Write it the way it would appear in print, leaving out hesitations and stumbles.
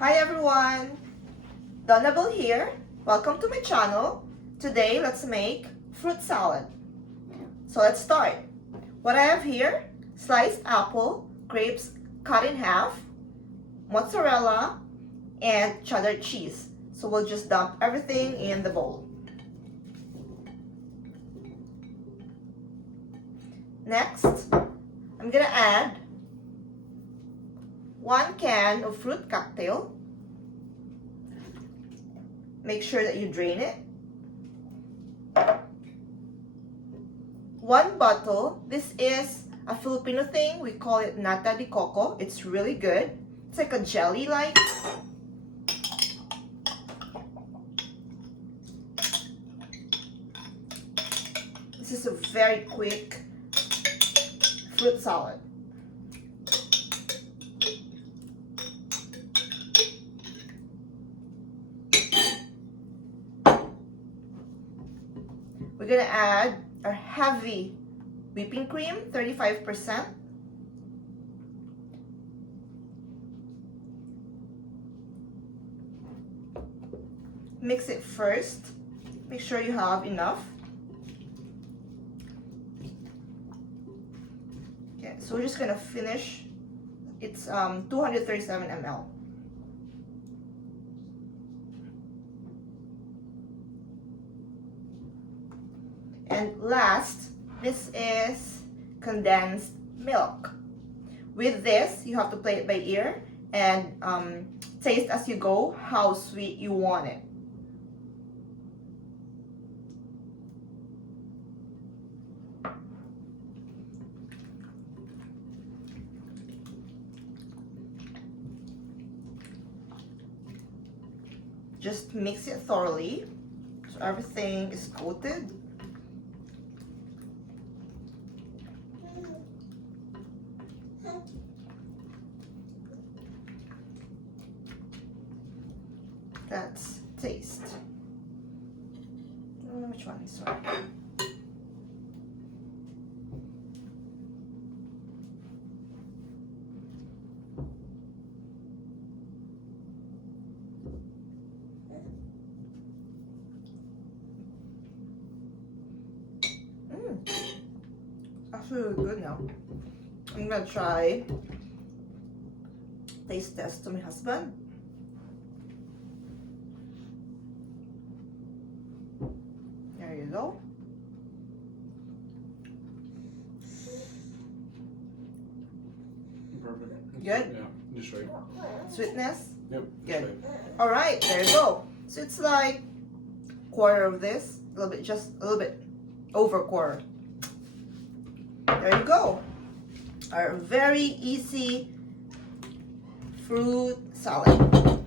Hi everyone, Donable here. Welcome to my channel. Today let's make fruit salad. So let's start. What I have here, sliced apple, grapes cut in half, mozzarella, and cheddar cheese. So we'll just dump everything in the bowl. Next, I'm gonna add 1 can of fruit cocktail. Make sure that you drain it. 1 bottle. This is a Filipino thing. We call it nata de coco. It's really good. It's like a jelly-like. This is a very quick fruit salad. We're gonna add our heavy whipping cream, 35%. Mix it first. Make sure you have enough. Okay, so we're just gonna finish. It's 237 ml. And last, this is condensed milk. With this, you have to play it by ear and taste as you go how sweet you want it. Just mix it thoroughly so everything is coated. That's taste. Which one is right? Actually really good now. I'm gonna try taste test to my husband. There you go. Perfect. Good? Yeah, just right. Sweetness? Yep. Good. Right. All right, there you go. So it's like quarter of this, a little bit, just a little bit over quarter. There you go. Our very easy fruit salad.